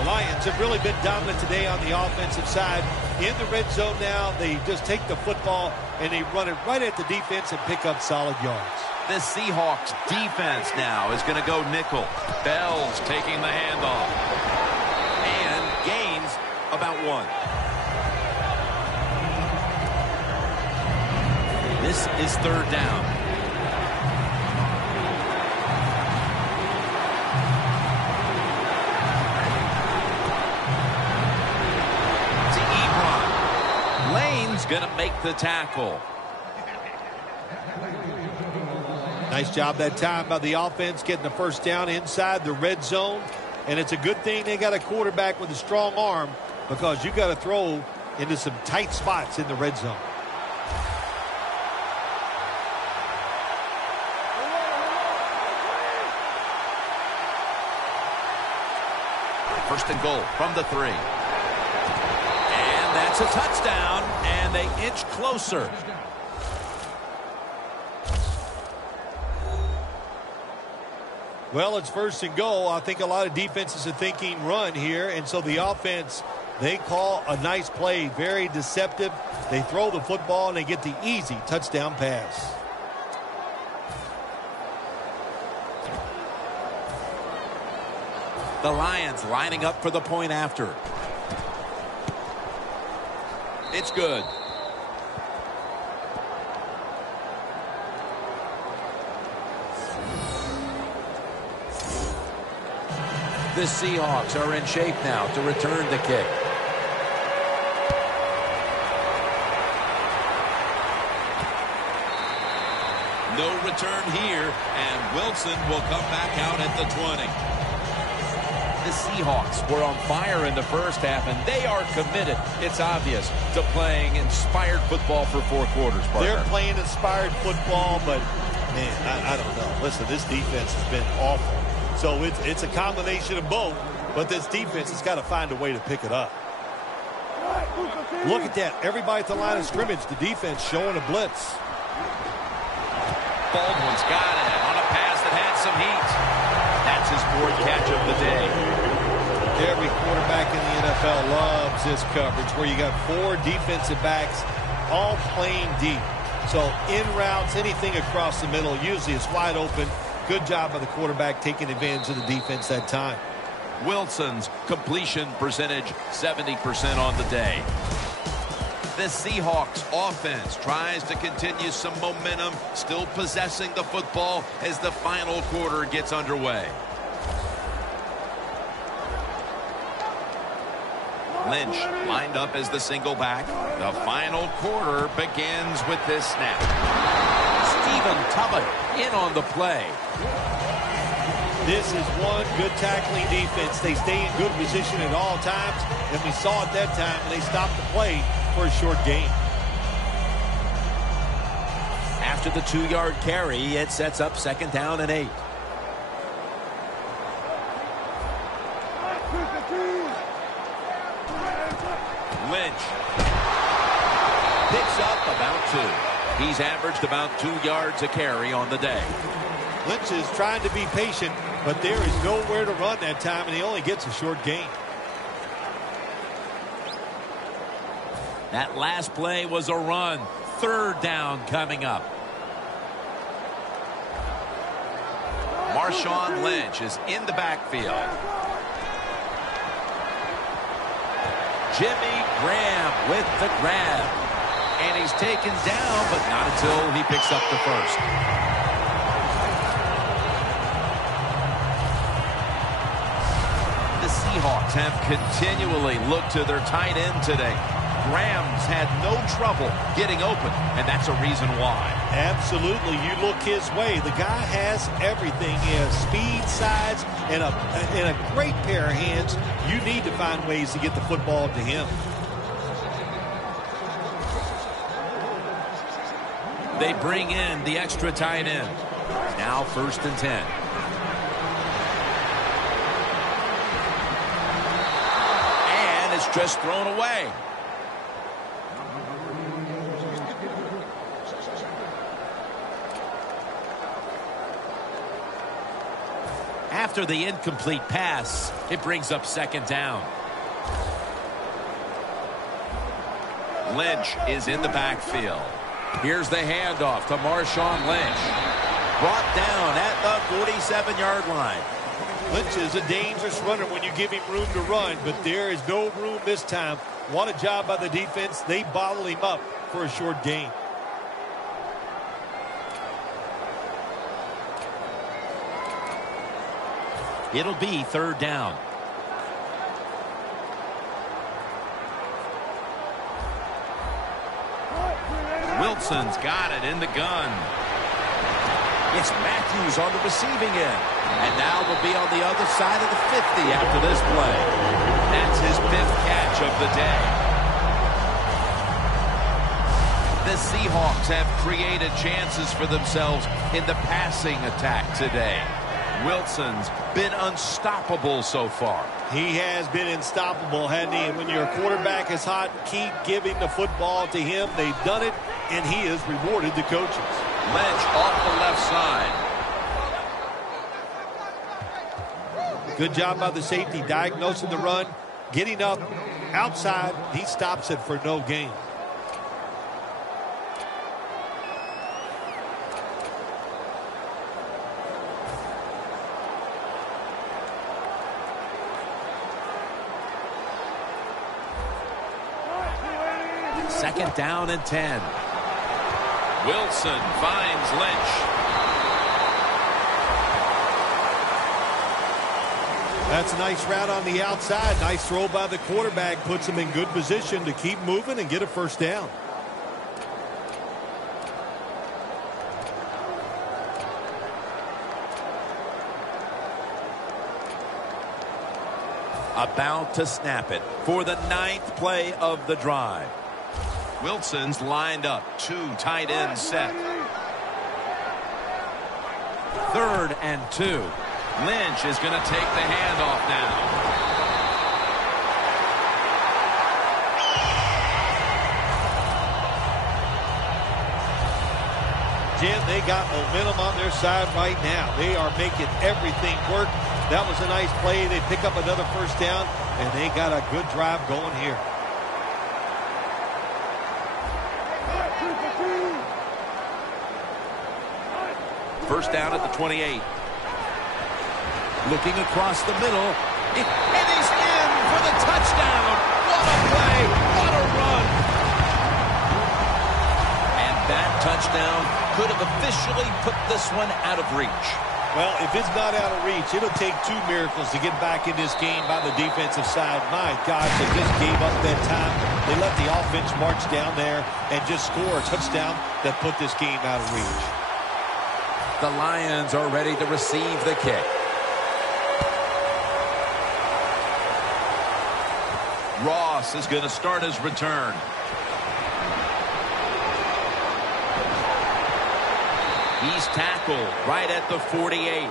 The Lions have really been dominant today on the offensive side. In the red zone now, they just take the football and they run it right at the defense and pick up solid yards. The Seahawks defense now is going to go nickel. Bell's taking the handoff. And gains about 1. This is third down. To Ebron. Lane's going to make the tackle. Nice job that time by the offense getting the first down inside the red zone. And it's a good thing they got a quarterback with a strong arm because you got to throw into some tight spots in the red zone. First and goal from the 3. And that's a touchdown, and they inch closer. Well, it's first and goal. I think a lot of defenses are thinking run here, and so the offense, they call a nice play, very deceptive. They throw the football, and they get the easy touchdown pass. The Lions lining up for the point after. It's good. The Seahawks are in shape now to return the kick. No return here, and Wilson will come back out at the 20. The Seahawks were on fire in the first half, and they are committed, it's obvious, to playing inspired football for 4 quarters, partner. They're playing inspired football, but, man, I don't know. Listen, this defense has been awful. So it's a combination of both, but this defense has got to find a way to pick it up. Look at that. Everybody at the line of scrimmage, the defense showing a blitz. Baldwin's got it on a pass that had some heat. That's his 4th catch of the day. Every quarterback in the NFL loves this coverage where you got 4 defensive backs all playing deep. So in routes, anything across the middle usually is wide open. Good job by the quarterback taking advantage of the defense that time. Wilson's completion percentage 70% on the day. The Seahawks offense tries to continue some momentum, still possessing the football as the final quarter gets underway. Lynch lined up as the single back. The final quarter begins with this snap. Stephen Tubbett in on the play. This is one good tackling defense. They stay in good position at all times, and we saw it that time when they stopped the play for a short gain. After the 2-yard carry, it sets up 2nd down and 8. Lynch picks up about 2. He's averaged about 2 yards a carry on the day. Lynch is trying to be patient, but there is nowhere to run that time, and he only gets a short gain. That last play was a run. 3rd down coming up. Marshawn Lynch is in the backfield. Jimmy Graham with the grab. And he's taken down, but not until he picks up the first. The Seahawks have continually looked to their tight end today. Graham's had no trouble getting open, and that's a reason why. Absolutely. You look his way. The guy has everything. He has speed, size, and a great pair of hands. You need to find ways to get the football to him. They bring in the extra tight end. Now 1st and 10. And it's just thrown away. After the incomplete pass, it brings up 2nd down. Lynch is in the backfield. Here's the handoff to Marshawn Lynch. Brought down at the 47-yard line. Lynch is a dangerous runner when you give him room to run, but there is no room this time. What a job by the defense. They bottle him up for a short gain. It'll be 3rd down. Wilson's got it in the gun. It's Matthews on the receiving end. And now they'll be on the other side of the 50 after this play. That's his 5th catch of the day. The Seahawks have created chances for themselves in the passing attack today. Wilson's been unstoppable so far. He has been unstoppable, hasn't he? And when your quarterback is hot, keep giving the football to him. They've done it, and he has rewarded the coaches. Lynch off the left side. Good job by the safety, diagnosing the run, getting up outside. He stops it for no gain. Second down and 10. Wilson finds Lynch. That's a nice route on the outside. Nice throw by the quarterback. Puts him in good position to keep moving and get a 1st down. About to snap it for the 9th play of the drive. Wilson's lined up. 2 tight ends set. 3rd and 2. Lynch is going to take the handoff now. Jim, they got momentum on their side right now. They are making everything work. That was a nice play. They pick up another 1st down, and they got a good drive going here. First down at the 28. Looking across the middle. And he's in for the touchdown. What a play. What a run. And that touchdown could have officially put this one out of reach. Well, if it's not out of reach, it'll take 2 miracles to get back in this game by the defensive side. My gosh, they just gave up that time. They let the offense march down there and just score a touchdown that put this game out of reach. The Lions are ready to receive the kick. Ross is going to start his return. He's tackled right at the 48.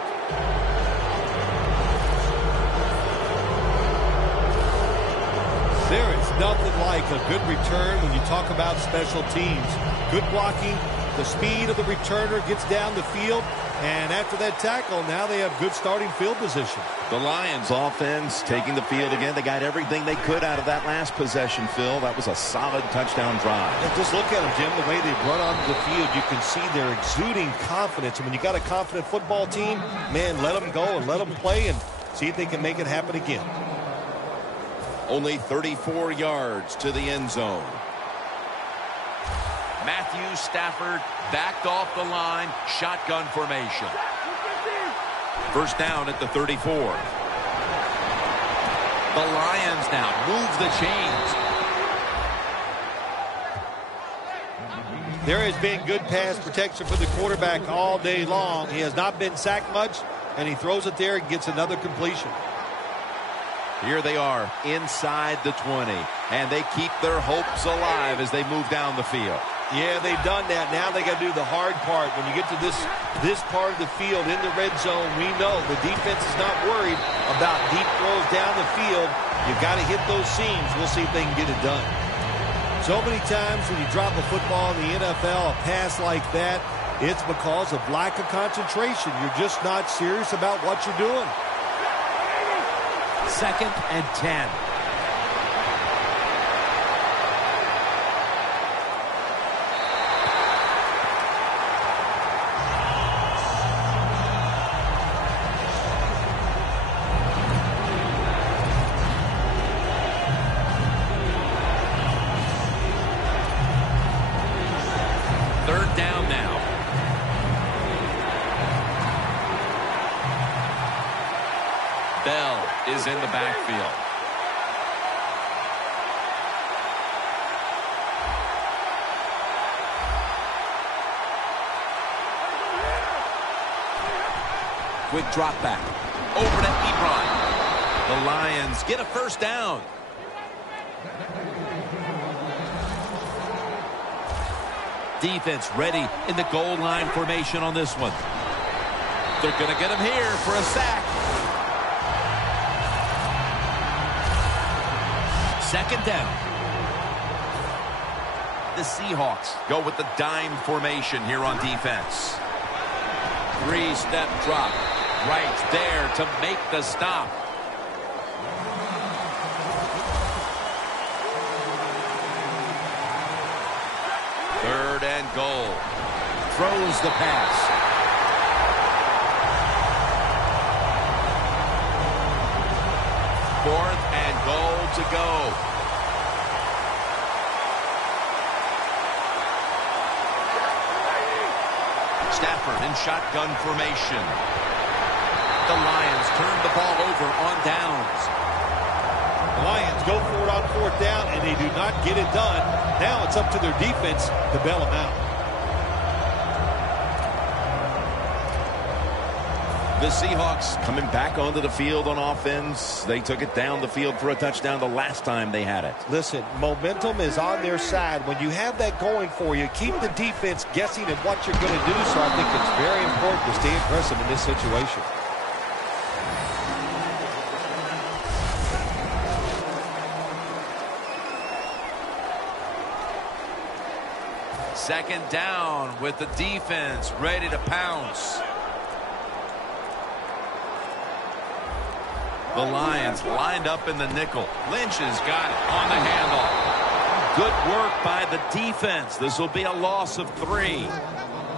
There is nothing like a good return when you talk about special teams. Good blocking, the speed of the returner gets down the field, and after that tackle, now they have good starting field position. The Lions offense taking the field again. They got everything they could out of that last possession, Phil. That was a solid touchdown drive. And just look at them, Jim, the way they run onto the field. You can see they're exuding confidence. And when you got a confident football team, man, let them go and let them play and see if they can make it happen again. Only 34 yards to the end zone. Matthew Stafford backed off the line, shotgun formation. First down at the 34. The Lions now move the chains. There has been good pass protection for the quarterback all day long. He has not been sacked much, and he throws it there and gets another completion. Here they are inside the 20, and they keep their hopes alive as they move down the field. Yeah, they've done that. Now they got to do the hard part. When you get to this part of the field in the red zone, we know the defense is not worried about deep throws down the field. You've got to hit those seams. We'll see if they can get it done. So many times when you drop a football in the NFL, a pass like that, it's because of lack of concentration. You're just not serious about what you're doing. 2nd and 10. Third down now. Bell is in the backfield. Quick drop back. Over to Ebron. The Lions get a first down. Defense ready in the goal line formation on this one. They're going to get him here for a sack. 2nd down. The Seahawks go with the dime formation here on defense. 3-step drop. Right there to make the stop. Third and goal. Throws the pass. Fourth and goal to go. Stafford in shotgun formation. The Lions turn the ball over on downs. The Lions go for it on 4th down, and they do not get it done. Now it's up to their defense to bail them out. The Seahawks coming back onto the field on offense. They took it down the field for a touchdown the last time they had it. Listen, momentum is on their side. When you have that going for you, keep the defense guessing at what you're going to do. So I think it's very important to stay aggressive in this situation. Second down with the defense ready to pounce. The Lions lined up in the nickel. Lynch has got it on the handoff. Good work by the defense. This will be a loss of 3.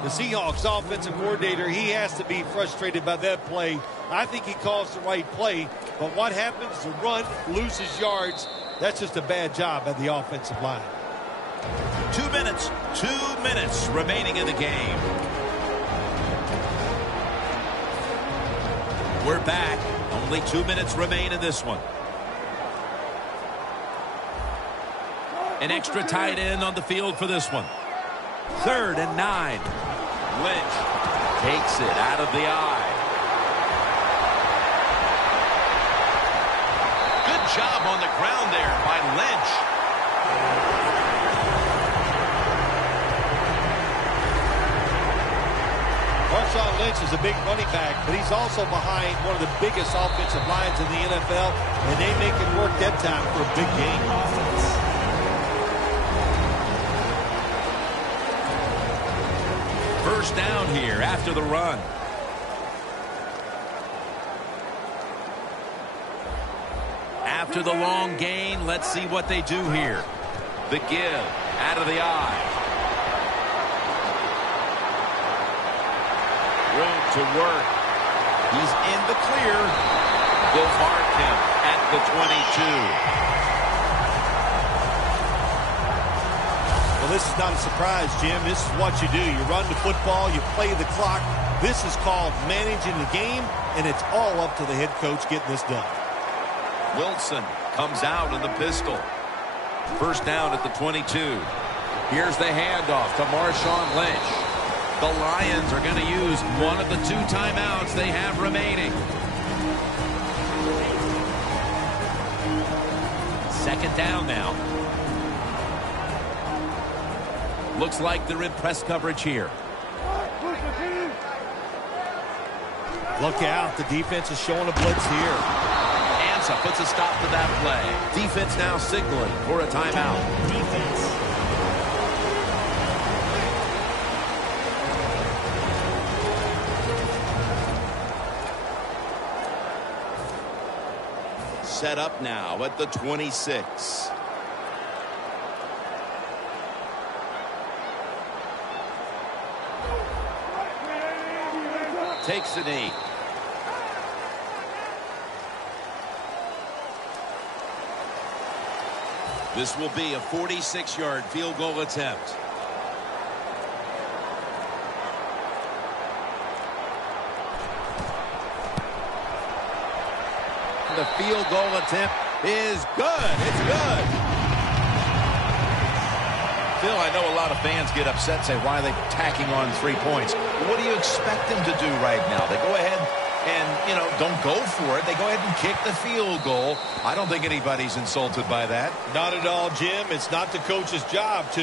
The Seahawks offensive coordinator, he has to be frustrated by that play. I think he calls the right play, but what happens? The run loses yards. That's just a bad job by the offensive line. 2 minutes remaining in the game. We're back. Only 2 minutes remain in this one. An extra tight end on the field for this one. 3rd and 9. Lynch takes it out of the eye. Good job on the ground there by Lynch. Marshawn Lynch is a big running back, but he's also behind one of the biggest offensive lines in the NFL, and they make it work that time for a big game. First down here after the run. After the long gain, let's see what they do here. The give out of the eye. Room to work. He's in the clear. They'll mark him at the 22. Well, this is not a surprise, Jim. This is what you do. You run the football, you play the clock. This is called managing the game, and it's all up to the head coach getting this done. Wilson comes out in the pistol. First down at the 22. Here's the handoff to Marshawn Lynch. The Lions are going to use one of the 2 timeouts they have remaining. Second down now. Looks like they're in press coverage here. Look out. The defense is showing a blitz here. Puts a stop to that play. Defense now signaling for a timeout. Defense. Set up now at the 26. Takes the knee. This will be a 46-yard field goal attempt. The field goal attempt is good. It's good. Phil, I know a lot of fans get upset and say, why are they tacking on 3 points? What do you expect them to do right now? They go ahead and, don't go for it. They go ahead and kick the field goal. I don't think anybody's insulted by that. Not at all, Jim. It's not the coach's job to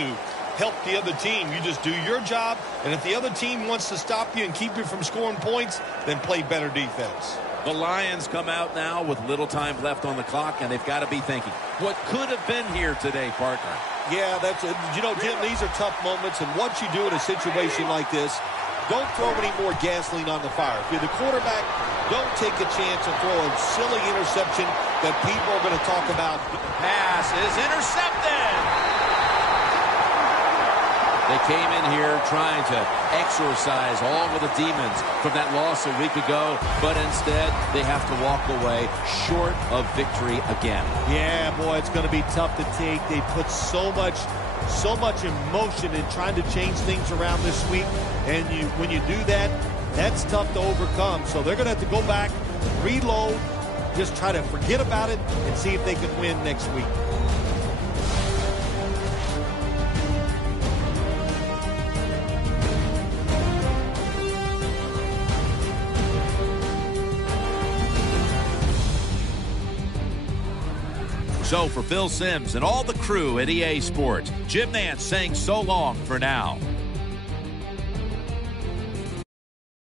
help the other team. You just do your job, and if the other team wants to stop you and keep you from scoring points, then play better defense. The Lions come out now with little time left on the clock, and they've got to be thinking, what could have been here today, partner? Yeah, that's it. Jim, these are tough moments, and what you do in a situation like this, don't throw any more gasoline on the fire. If you're the quarterback, don't take a chance and throw a silly interception that people are going to talk about. Pass is intercepted. They came in here trying to exorcise all of the demons from that loss a week ago, but instead they have to walk away short of victory again. Yeah, boy, it's going to be tough to take. They put so much emotion in trying to change things around this week, and when you do that, that's tough to overcome. So they're going to have to go back, reload, just try to forget about it, and see if they can win next week. So for Phil Simms and all the crew at EA Sports, Jim Nance saying so long for now.